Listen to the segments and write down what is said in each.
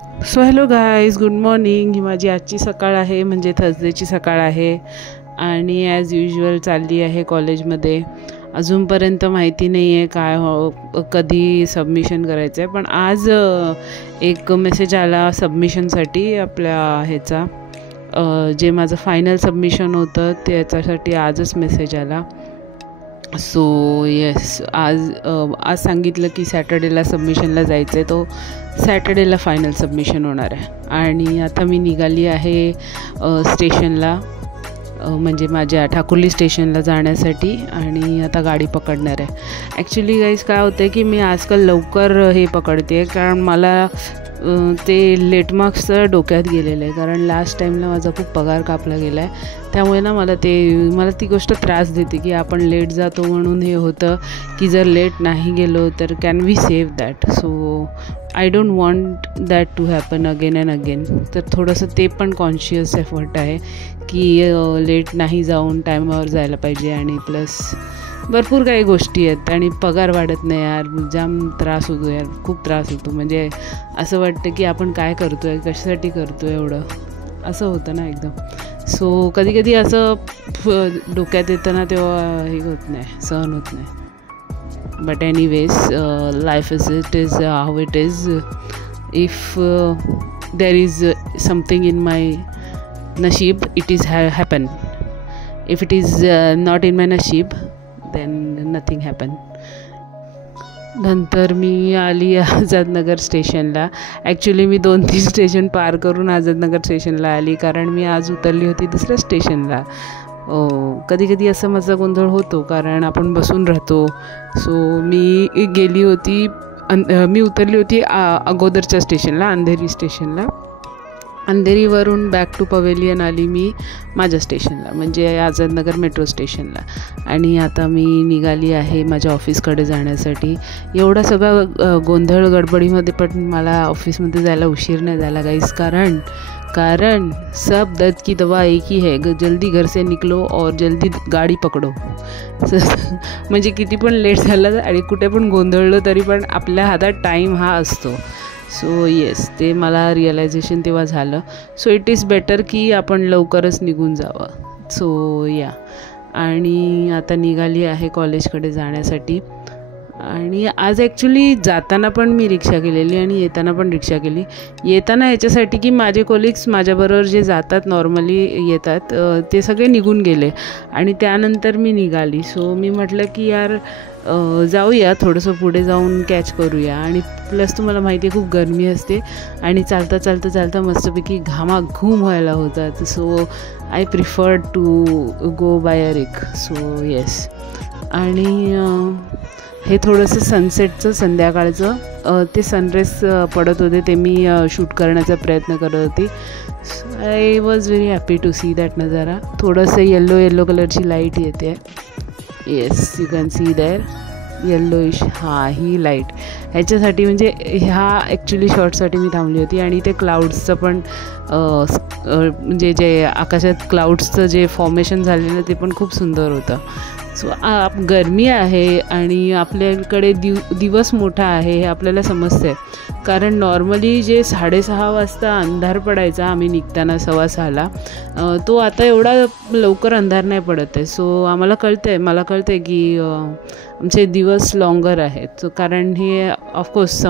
So hello guys, good morning. ही माझी आजची सकाळ आहे, म्हणजे थर्सडेची सकाळ आहे. आणि ॲज युजल चालली आहे कॉलेजमध्ये. अजूनपर्यंत माहिती नाही आहे कधी सबमिशन करायचं आहे, पण आज एक मेसेज आला सबमिशनसाठी आपल्या ह्याचा. जे माझं फायनल सबमिशन होतं त्याच्यासाठी आजच मेसेज आला. सो येस, आज सांगितलं की सॅटर्डेला सबमिशनला जायचं आहे. तो सॅटर्डेला फायनल सबमिशन होणार आहे. आणि आता मी निघाली आहे स्टेशनला, म्हणजे माझ्या ठाकुर्ली स्टेशनला जाण्यासाठी. आणि आता गाडी पकडणार आहे. ॲक्च्युली गाईज काय होतं आहे की मी आजकाल लवकर हे पकडते, कारण मला ते लेट मार्क्सचं डोक्यात गेलेलं आहे. कारण लास्ट टाईमला माझा खूप पगार कापला गेला आहे. त्यामुळे ना मला ती गोष्ट त्रास देते की आपण लेट जातो म्हणून हे होतं की जर लेट नाही गेलो तर can we save that. So I don't want that to happen again and again. तर थोडंसं ते पण कॉन्शियस एफर्ट आहे की लेट नाही जाऊन टायमावर जायला पाहिजे. आणि प्लस भरपूर काही गोष्टी आहेत. आणि पगार वाढत नाही यार, जाम त्रास होतो यार, खूप त्रास होतो. म्हणजे असं वाटतं की आपण काय करतो आहे, कशासाठी करतो आहे एवढं, असं होतं ना एकदम. सो कधी असं डोक्यात येतं ना, तेव्हा हे होत नाही, सहन होत नाही. But anyways, life it is how it is. If there is something in my नशीब, it is happen. If it is not in my नशीब, देन नथिंग हॅपन. नंतर मी आली आझादनगर स्टेशनला. ॲक्च्युली मी 2-3 स्टेशन पार करून आझादनगर स्टेशनला आली, कारण मी आज उतरली होती दुसऱ्या स्टेशनला. कधी असं माझा गोंधळ होतो, कारण आपण बसून राहतो. सो मी गेली होती, मी उतरली होती अगोदरच्या स्टेशनला, अंधेरी स्टेशनला. अंधेरीवरून बॅक टू पवेलियन आली मी माझ्या स्टेशनला, म्हणजे आझादनगर मेट्रो स्टेशनला. आणि आता मी निघाली आहे माझ्या ऑफिसकडे जाण्यासाठी. एवढा सगळा गोंधळ गडबडीमध्ये पण मला ऑफिसमध्ये जायला उशीर नाही झाला गाईस, कारण सब दर्द की दवा एक ही है, जल्दी घर से निकलो और जल्दी गाडी पकडो. म्हणजे किती पण लेट झालं आणि कुठे पण गोंधळलो तरी पण आपल्या हातात टाईम हा असतो. सो येस, ते मला रिअलायझेशन तेव्हा झालं. सो इट इज बेटर की आपण लवकरच निघून जावं. सो या, आणि आता निघाली आहे कॉलेजकडे जाण्यासाठी. आणि आज ॲक्च्युली जाताना पण मी रिक्षा केलेली आणि येताना पण रिक्षा केली. येताना याच्यासाठी की माझे कोलिग्स माझ्याबरोबर जे जातात, नॉर्मली येतात, ते सगळे निघून गेले आणि त्यानंतर मी निघाली. सो मी म्हटलं की यार जाऊया, थोडंसं पुढे जाऊन कॅच करूया. आणि प्लस तुम्हाला माहिती आहे खूप गरमी असते आणि चालता मस्तपैकी घामाघूम व्हायला होतात. So I preferred to go by a rick. So yes, आणि हे थोडंसं सनसेटचं, संध्याकाळचं ते सनराईज पडत होते, ते मी शूट करण्याचा प्रयत्न करत होती. I was very happy to see that नजारा. थोडंसं येलो कलरची लाईट येते. Yes, you can see there yellowish. ही लाईट ह्याच्यासाठी, म्हणजे ह्या ॲक्च्युली शॉटसाठी मी थांबली होती. आणि ते क्लाउड्सचं पण म्हणजे जे आकाशात क्लाउड्सचं जे फॉर्मेशन झालेलं ते पण खूप सुंदर होतं. सो गरमी आहे आणि आपल्याकडे दिवस मोठा आहे हे आपल्याला समजतं आहे. कारण नॉर्मली जे 6:30 वाजता अंधार पडायचा आम्ही निघताना 6:15ला, तो आता एवढा लवकर अंधार नाही पडत आहे. सो मला कळतं आहे की आमचे दिवस लॉंगर आहेत. सो कारण हे ऑफकोर्स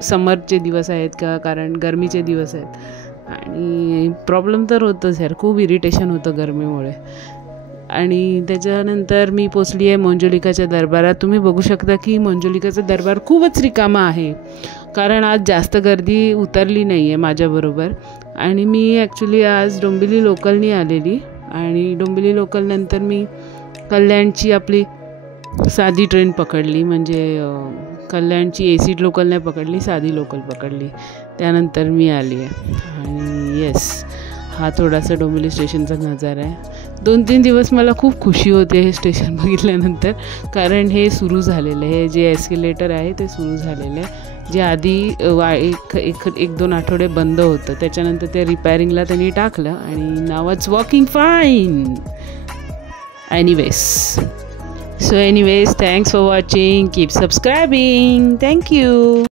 समरचे दिवस आहेत का, कारण गरमीचे दिवस आहेत. आणि प्रॉब्लेम तर होतंच यार, खूप इरिटेशन होतं गरमीमुळे. आणि त्याच्यानंतर मी पोचली आहे मंजुलिकाच्या दरबारात. तुम्ही बघू शकता की मंजुलिकाचा दरबार खूपच रिकामा आहे, कारण आज जास्त गर्दी उतरली नाही आहे माझ्याबरोबर. आणि मी ॲक्च्युली आज डोंबिवली लोकलनी आलेली, आणि डोंबिवली लोकलनंतर मी कल्याणची आपली साधी ट्रेन पकडली. म्हणजे कल्याणची AC लोकल नाही पकडली, साधी लोकल पकडली. त्यानंतर मी आली आहे. आणि येस, हा थोडासा डोंबिवली स्टेशनचा नजारा आहे. 2-3 दिवस मला खूप खुशी होते हे स्टेशन बघितल्यानंतर, कारण हे सुरू झालेलं आहे, हे जे एस्केलेटर आहे ते सुरू झालेलं आहे. जे आधी 1-2 आठवडे बंद होतं, त्याच्यानंतर ते रिपेअरिंगला त्यांनी टाकलं आणि नाव it's working fine. Anyways, thanks for watching. Keep subscribing. Thank you.